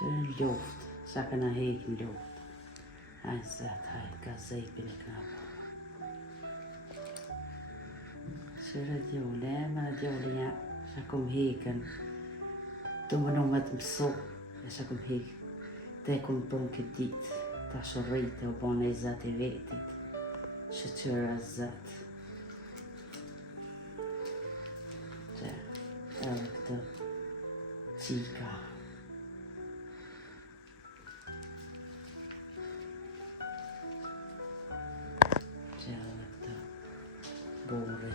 Që në luft, sa ka në hek në luft. Hajnë zat, hajnë ka zejpin e knapë. Që radiole, me radiole ja, sa kom hekën. Do më në me të mëso, e sa kom hekë. Te kom bon këtë ditë, ta shorrite o bon e zat e vetit. Që qëra zat. Që, edhe këtë qika. Që edhe këtë bore.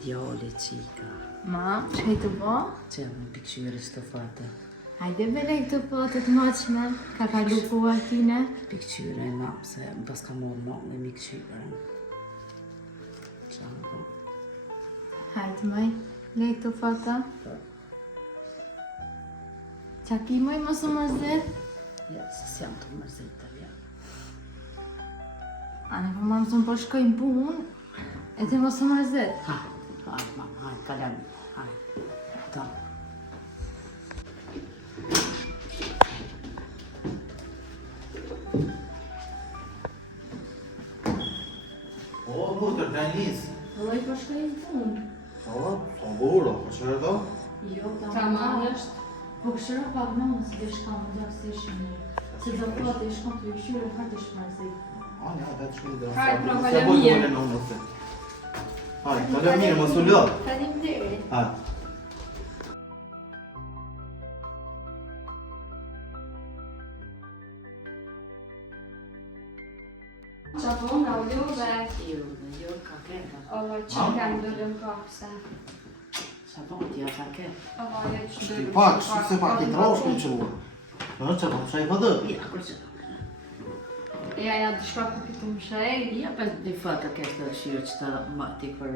Djali qika. Ma, që i të bo? Që më pikqyri së të fate. Hajde bele këtë patët maqme, ka kalu po atine. Pikqyre e ma, se më pas ka morë ma me mi këqyre. Qa më po? Hajde maj, le këtë fata. Qa pi maj mos u mërzit? Ja, se s'jam të mërzitër, ja. Ane po marmë të më po shkojnë punë, e ti mos u mërzit. Hajde, mam, hajde, kalem, hajde. Ta. O, mutër, ka njës. Vëllaj po shkojnë punë. O, o, buro, po qërë do? Jo, Ta marrësht? Po këshëra pak në nësë dhe shkam në dhe se shumë. Se do plate i shkam të jëshyre, hajde shmërzit. A, një, da të shkëm dhe. Hajde, pra, Se kalem boj mirë. bole në unë ose. Hajde, kalem mirë, mos u lëtë. Falim deri. Hajde. Qa po, nga u ljove? Jo, ka keta. Ovo, që kam dëllën kapse. Sa po, t'ja ka keta. Ovo, jo që Shti pak, shtu se pak i troshkëm që u. Në që po, shaj pëdë. Ja, kur që Ja, të shka ku këtë më shej. ja, pa dhe fa ka keta shirë që ta mati kër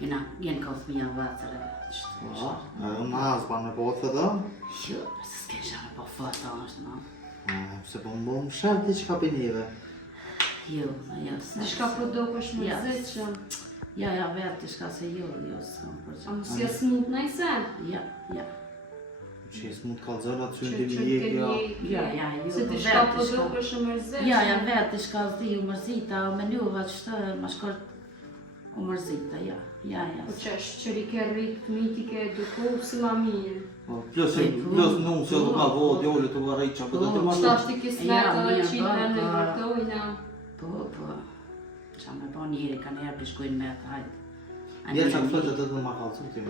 jenë ka thmija vatër e që të O, edhe në azban me po të dhe. Jo, se s'kesha me po fata është, no. Se po më më shërë ti që ka pinive. Jo, se... Të shka po do kësh më Ja. zit që. Ja, vetë të shka se jo, s'kam për A që. më si smut nëjse? Ja. Që jesë mund të kalëzën atë që Që në të të jekë, ja. Ja, jo, Se të po shka vetë po të do shka. kësh më zit Ja, vetë të shka zdi u mërzita, o menuva që të ma shkort u mërzita, ja. Po që është që rike rritë mitike duku si ma mirë. Plus nuk se do ka vo, djole të varaj që apë dhe të Qëta marrë. është i kismet Ja, edhe mirë, qitën e po. vërtojna. Po. Qa me po njeri ka njerë për shkojnë me të hajtë. Vjerë që të fëtë të të ma kalëcu të tim.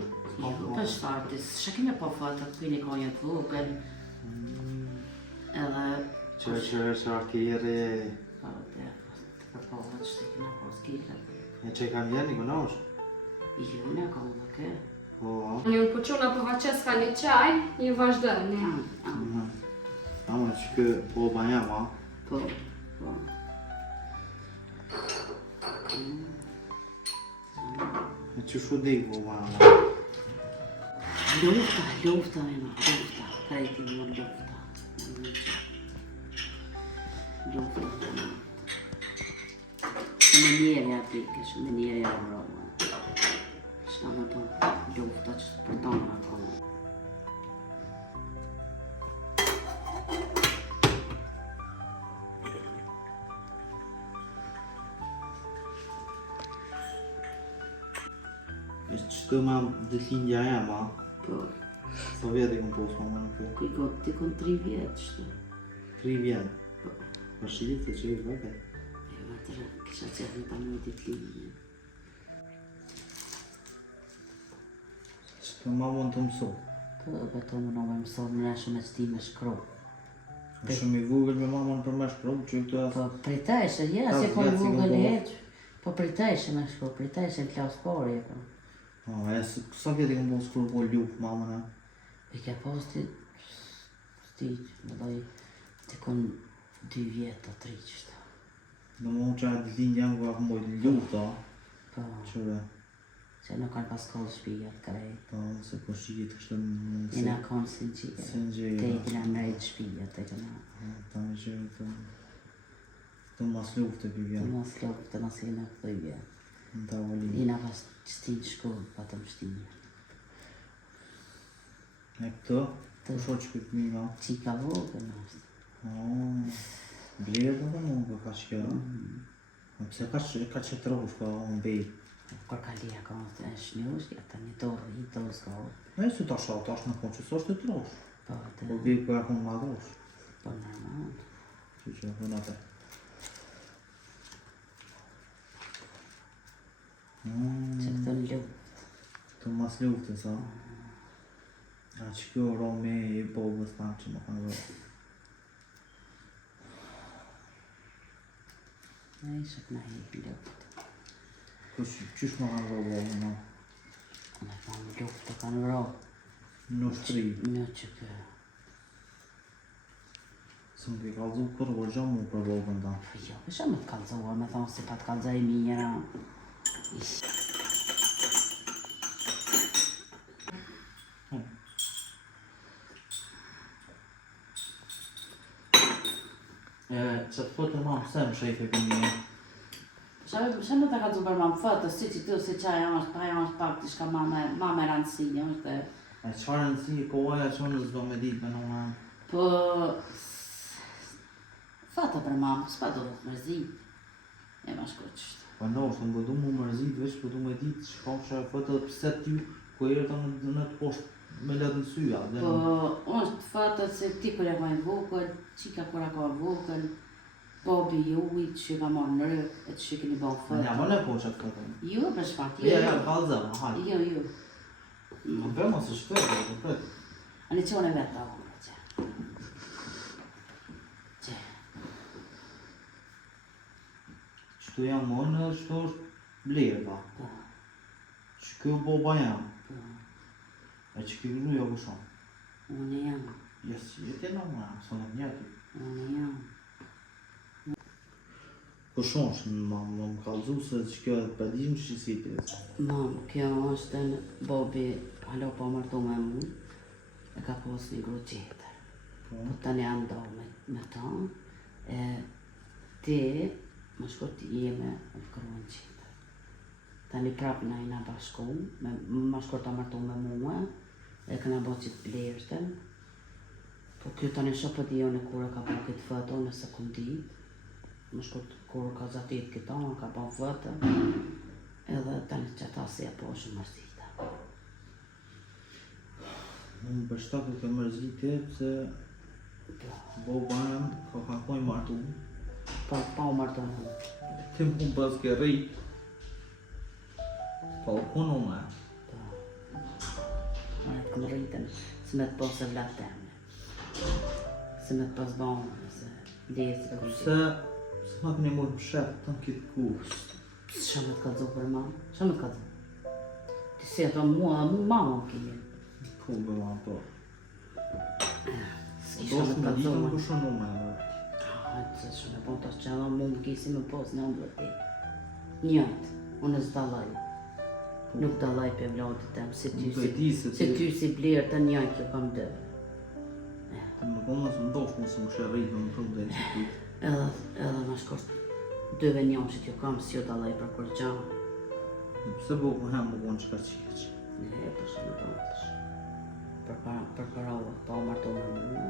Për shfartis, shakime po fëtë të kujnë i konjë të vogël. Edhe... Që artjeri... Po, të po vëtë që të kina po s'kilët. E që i kam vjerë një kënosh? Jo, në kom dhe ke. Po... Një po qona po vaqes ka një qaj, një vazhdojnë. Ama që kë po banja ma. Po. E që shu dik po banja ma. Lufta me ma, lufta. Krejti më lufta. Lufta. Shumë njeri aplike, shumë njeri e rroma. Shka më to lufta që të përtonë akoma. E që të ma ditëlindja e ma. Po, Sa vjetë i kom posë ma më në kjo? kuj ti kon 3 vjetë shtu. 3 vjetë. Për shqitë se që i vëke. E vatër, kisha qenë ta më ditë linje. Që të ma mund të mësu. Po, beto më në me mësot në shumë e sti me shkru. Është shumë i vogël me mamon për me shkrum që këtë Po, pritajshë, ja, Ta se po vjetë si vogël kom po. heq. Po pritajshë me shkru, pritajshë në klas pari e po. Sa vjetë i kom posë kur po ljupë mamon e? E ke posti, më doj, të kon 2 vjetë o 3 qështë. Në më që a ditëlindja në kua mojt ljupë ta. Po, Qëre, që nuk kanë pas kohë shpijat krejt. po se po shqitë kështë në Jena konë si në qikë. Se në Te gjejë. i kina mrejt shpijat, e këna. Ta me që të mas ljupë të Të pivja. mos lopë të mos jena këtoj vjetë. Në tavolinë. Jena pas qëtin shkollë, pa të mështinje. E këtë? Të shoh që këtë mima? Qika vogël është. Blerë dhe më ka që kjo? Pse ka që trosh ka unë bej? Kur ka lija ka unë të shnjush, ja të një torë, i torë s'ka unë. E si ta shoh, tash në konë që s'është të trosh. Po, të... Po bej për akon ma drosh. Po, normal. Që në kënë atë. Që këtë në luft. Të mas luftë, sa? A që kjo rome i bobës tanë që më kanë vërë. E ishë të në hekë luft. Qysh më kanë vërë bobë, no? Në kanë luft të kanë vërë. Në shtri. Një që kë... Së më ke kalzu kërë vërë gjo mu për bobën ta. Jo, përshë më të kalzohë, me thonë si pa të kalzoj mira. Që të fotë ma pëse më shejfe për një. Shë më të ka zu për ma më fëtë, si që tu si qaj është, pa është pak të shka ma me rëndësi, është. E qfarë rëndësi, po oja që unë s'do me ditë me në më. Po... Fëtë për ma më, s'pa do të mërzi. E ma shko qështë. Po no, është më bëdu mu mërzit, veç bëdu me ditë që ka që fëtë dhe pëse ty, ku e rëta në të poshtë me letë në syja. Po, është fëtë se ti kër e ka e vogël, qika kër e ka e vogël, bobi jujt që ka marrë në rëk, e që keni bo fëtë. Ja, më le po që fëtë. Jo, për shfat, jo. Ja, kalzëm, hajtë. Jo, jo. Më përma se shkërë, të përtë. Ani që unë e vetë ta unë, që. Që. Qëto jam mënë, qëto është blerë, ba. Po, Që kjo boba jam, po. e që kjo gruja këshon. Unë jam, Jesë, jetë e në më, së në njëti. unë jam. Këshon që më kalzu se që kjo e përdijmë që si pjesë. Mam, kjo është në bobi, halo po mërtu me mu, e ka pos një gru qeter. Po, Po tani andohë me ta, e ti, më shko ti jeme e kërën qeter. Tani prap na i na bashku, më shko ta mërtu me mua, e këna bo qitë blerëtën. Po kjo tani shë për dijo në kur e ka bo këtë fëto nëse këm ditë. Më shko kur ka zatit këta, ka bo fëtë, edhe tani që ta si e po shumë mërzita. Unë për shtaku të mërzitje se boba jam ka kakoj martu. Pa u martu mu. Tim kun pas ke rejt. Pa u kono me. Ma e këmë rritën, se me të posë e vlatë teme. Se me të posë bonë, se lezë të kërë. Se ma këni mërë më shep të në kitë kush. Shë me të kalëzo për ma? Shë me të kalëzo? Ti si ato mua dhe mu mama më kemi. Po bëma po. Ski Do shë me shë të me kalëzo ditën me. kushonu me. Hajtë se shë me po të që edhe mu më kisi me posë në ndër ti. Njëjtë, unë e zdalaj. Nuk dalaj për vladit tem, se ty Nuk e di se se ty si blerë të njëjtë kjo kam dë. Të më konë nësë më doshë mësë më shë rejt me më shumë dhe që ty. Edhe në shkosht, dyve njëm që t'ju kam si jo dalaj për kur gjanë. Pse bo më hemë më konë që ka qikeq. Ne, për shumë në bëndësh. Për parave, pa o marto me më.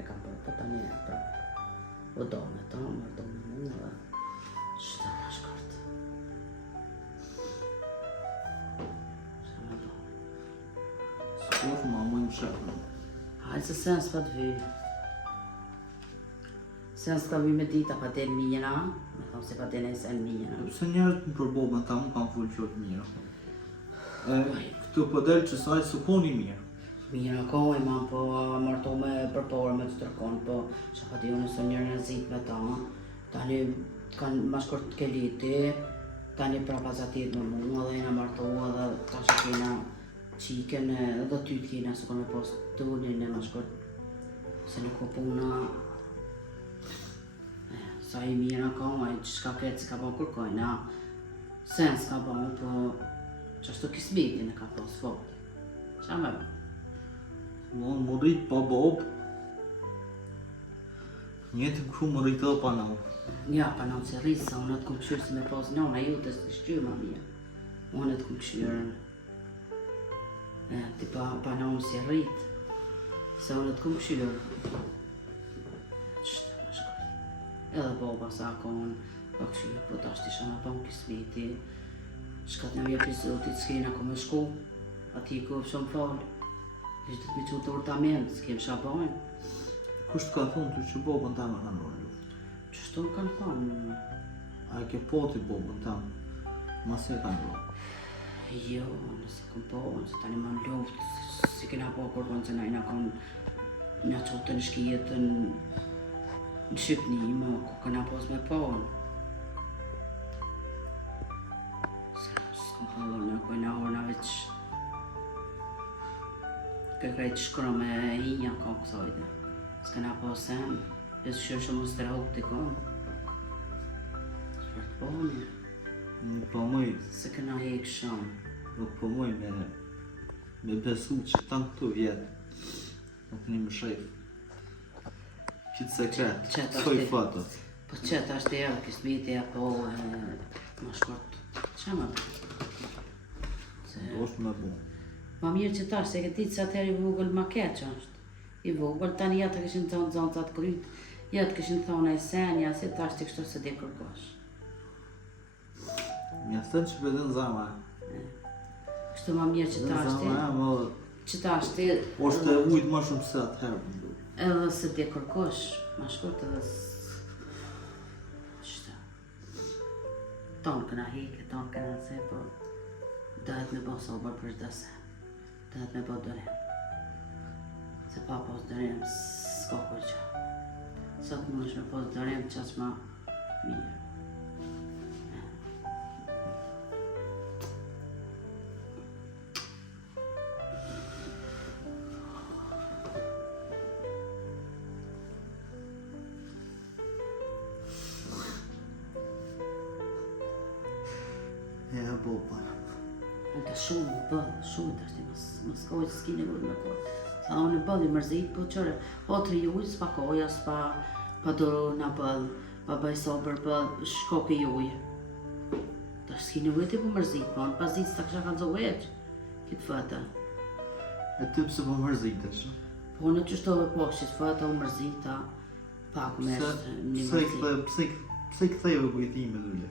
E kam bërë, po tani e pra. O do me ta, marto me më dhe. Shtë në shkort. Shtë me do. S'kosh ma më më shepë. Hajtë se sen s'pa të vyjë. Sen s'ka vyjë me dita pa del mira, me thonë se pa del e sen mira. Pse njerët më për bobën ta më kam full qëtë mirë. Këtë pëdel që saj së koni mirë. Mira ka e ma, po marto me përpore me të tërkon, po që pa di unë së njërë nëzit me ta, tani kanë ma shkort të keliti, tani prapa zatit me mua dhe jena marto edhe ta që kena qiken edhe ty t'kena së kone pos të unin e ma shkort se nuk o puna. Sa i mira ka, ma i që shka kretë si ka po kërkojna, sen s'ka po, po që ashtu kismetin e ka pos fot. Qa me bë? Unë më rritë pa bobë. Njëtë më shumë më rritë edhe pa në. Ja, pa në që rrisë, sa unë të këmë këshyrë si me pas njona ju të shqyrë ma mija. Unë të këmë këshyrën. Ti pa në unë si rrit. Se unë të këmë këshilur. Qështë të më shkoj. Edhe baba sa akon, pa këshilur, po ta shtisha në pa më kismeti. Shkat në vje pizotit, s'kena ku me shku. Ati ku shumë falë. Ishtë të mi që të urtament, s'kem shabajnë. Kush të ka thonë ty që bobën ta më kanë rëllu? Qështu më kanë thonë? A e ke poti bobën ta më? Mas e kanë rëllu? Jo, nëse këm po, nëse tani më në luft, si kena po kërkon se na i na kanë nga qotën shkijetën në Shqipni, më ku këna pos me po. S'këm po, në kojna orna veç kërkaj të shkro me hinja ka kësojde. S'kena po sen, e s'këshë shumë së të rahuk të konë. Shpër të po një. Nuk po mëj, Se këna hek shumë. nuk po mëj me besu që tanë këtu vjetë. Nuk një më shajf. Kitë sekret, Qet soj ashti. fotot. Po qëtë ashtë e kësë miti apo më shkort. Qa më? Se... është me bu. Ma mirë që tash, se ke ditë se atëherë i vogël ma keq është. I vogël, tani ja të këshin thonë zonëzat kryt, ja të këshin thonë e senja, se tash të kështu se di kërkosh. Mja thënë që përdën zama. Kështu ma mirë që tash ti, Zama, që tash ti, është e ujtë ma shumë se atëherë më du. edhe se di kërkosh, ma shkurt edhe qëta. Tonë këna heke, tonë këna se, po dëhet me bo sobër për shdo se. Dëhet me bo dërem. Se pa pos dërem, s'ko kur qa. Sot më është me pos dërem qaq ma mirë. E boba. Unë të shumë më bëllë, shumë të ashti, më s'koj që s'ki nevojë me kohë. Sa unë në bëllë i mërzit, po qëre, hotri juj, s'pa koja, s'pa doro në bëllë, pa bëj sobër bëllë, shkoke juj. Ta s'ki nevojë ti po mërzit, po unë pas ditë s'ta kësha kanë zoheq, kitë fëta. E ty pëse po mërzitesh? Po në qështove po, që të fëta u mërzita, pak me është një mërzit. Pse i kthejve kujtime dhule?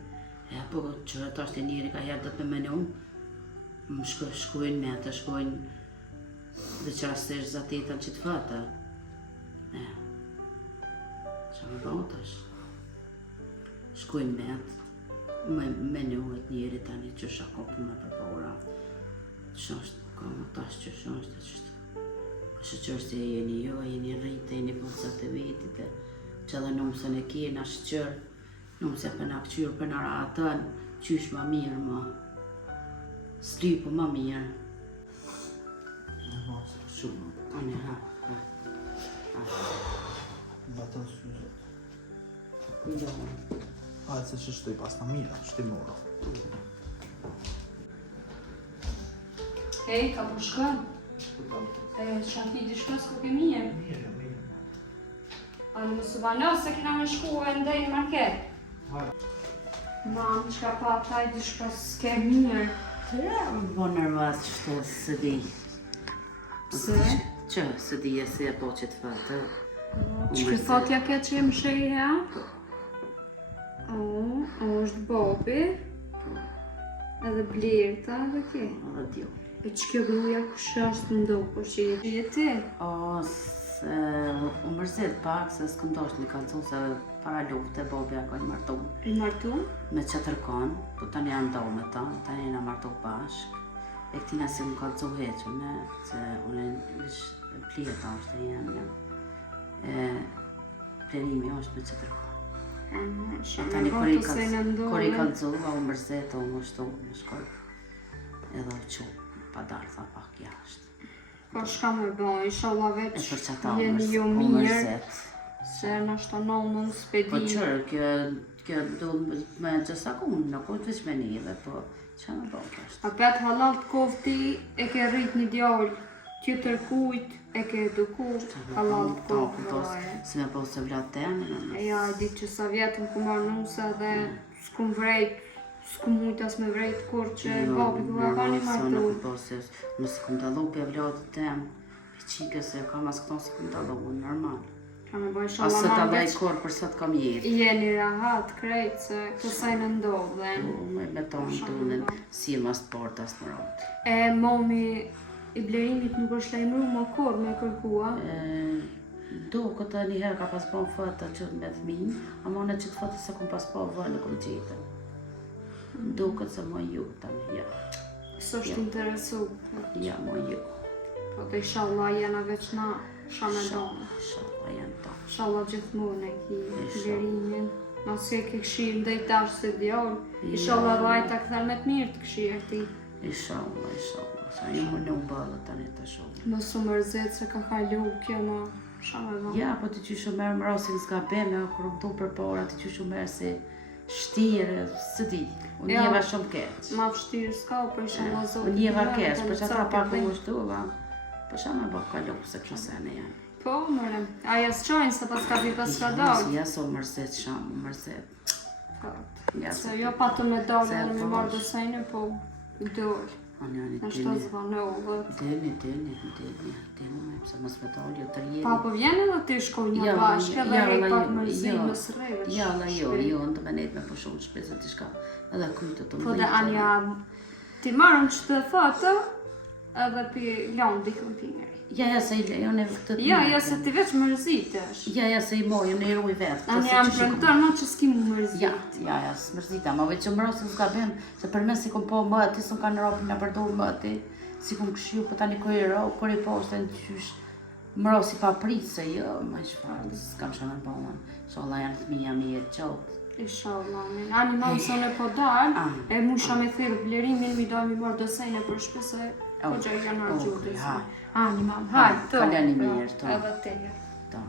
E po qëre ta është e njeri ka herë dhe të menu, më shkojnë me të shkojnë dhe që rastesh zatetën që të fëta. E, që më bënë tash. Shkojnë me të, me menu e të njeri tani që shako puna për pora. Që është, ka më tash që është e qështë. Shë që është e jeni jo, jeni rritë, jeni pëllësat e vetit, që edhe numësën e kena shqërë, numëse për nga këqyrë për nga atën, qysh ma mirë më. S'lypo ma mirë. E mos, shumë. Ane, ha. Nga të syzët. Kujdohën. Hajtë se që shtoj pas në mira, shtimora. Hej, ka po shkën? Shanti di shkën s'ko ke mije? Mire. A në mësë vano se kena me shku e ndaj në market? Mam, qka pa taj di shkën s'ke mirë? Bo nërvaz qështu së di. Pse? Që, së di e se e po që të fatë. Që thotja ke që jem shëja? O është Bobi. Edhe Blerta edhe ke. Edhe t'jo. E që kjo gruja kush është në ndokur që je ti? O, se u mërzit pak se s'këm doshtë një kalcu se para lufte Bobi ako i martu I martu? me qëtërkon, po tani janë ndohë me ta, tani na martu bashk. E këtina si më kalcu heqë, se unë vish plijeta është e janë. Plenimi është me qëtërkon. Tani kur i kalcu, u mërzit, u mështu, më shkoj. Edhe u qu, pa darë, tha pak jashtë. Po shka me bëj, inshallah E veç për që ta jeni jo u mirë, mërzit. se në shtononën Po s'pedi. qërë, kjo do me gjësakun, nuk është veç me një dhe, po që në bëgë është. A pet halal të kofti e ke rrit një djallë, tjetër kujt e ke edukut, halal të kofti. Si me posë të vlatë temë, E ja, e di që sa vjetën ku marrë nuse dhe s'kum vrejt s'ku mujt as me vrejt kur që babi ku ka një martu. Mësë këmë dalu për vlatë tem, për qike se kam as këton se këmë dalu, normal. Ka me bëj Asë shala të ma laj veç korë për sot kam jetë. jeni rahat krejt se kësaj në ndodhen. Me tonë të unen, si e mas të portë as në rotë. E momi i Blerimit nuk është lajmëru më kur me kërkua. Do, këta njëherë ka pas bon fëta që me thminj, ama në qëtë fëta se kom pas po vërë në kom qitë. Do, këtë se më ju, tani, ja. S'është interesu. Ja, më ju. Po të inshallah jena veç na shame donë. Shala janë ta. Inshallah gjithmonë e ki Blerimin. Nëse e ke këshirë ndaj tash se djallë, inshallah vajta këthen me të mirë të këshirë ti. Inshallah. Sa ju më në bëllë tani të shumë. Mos u mërzit se ka kalu kjo në shame donë. Ja, po të qyshu merë më rasin s'ka beme, o kërëm tu për pora, të qyshu merë si shtire, së di. Unë Ja. njeva shumë keq. Ma vështirë s'ka, po inshallah zotë. Unë njeva keq, të për që ata lëcat pak e u dhej. ushtuva. Po që me bëk kalu se kësene janë. Po, mëre. Aja s'qojnë se pas ka pi pas ka dalë. Ja, so mërzit shumë, mërzit. Ja, Se jo pa të me dalë Se dhe me po marrë është. dësejnë, po dojnë. Anë janë Në i shto zvanove. Dini, pëse mos me dalë, jo të rjeri. Pa, po vjen edhe ti shkoj një Jo, bashkë jo, edhe jo, rejt pak jo, mërzi jo. më sërejt. Ja, jo, në të menet me pushu në shpesë të shka. Edhe kujtë të Po dhe Anja, ti marrën që të thotë, edhe pi lanë dikën pingeri. Ja, se i lejon e këtë të Ja, se ti veç mërzitesh. Ja, se i mojë, në i ruj vetë. Anja jam premton, no që s'ki mu mërzit. Ja, s'mërzita, ma veç që më rosin s'ka bim, se për me si kom po mëti, s'm kanë ropin në përdor mëti, si kom këshju, po tani kër i ro, kër i poshtë në qysh, më rosi pa pritë, se jo, ma i shfarë, s'kam shumë në bëmën, sholla janë të mija mi e qotë. Inshallah, min. Ani ma mësone po dalë, e musha me thirë Blerimin, mi do mi marrë dësejnë për shpese, po gjë janë argjutë. Ani mam, hajtë, të. Kaleni mirë, të. Edhe te. Të.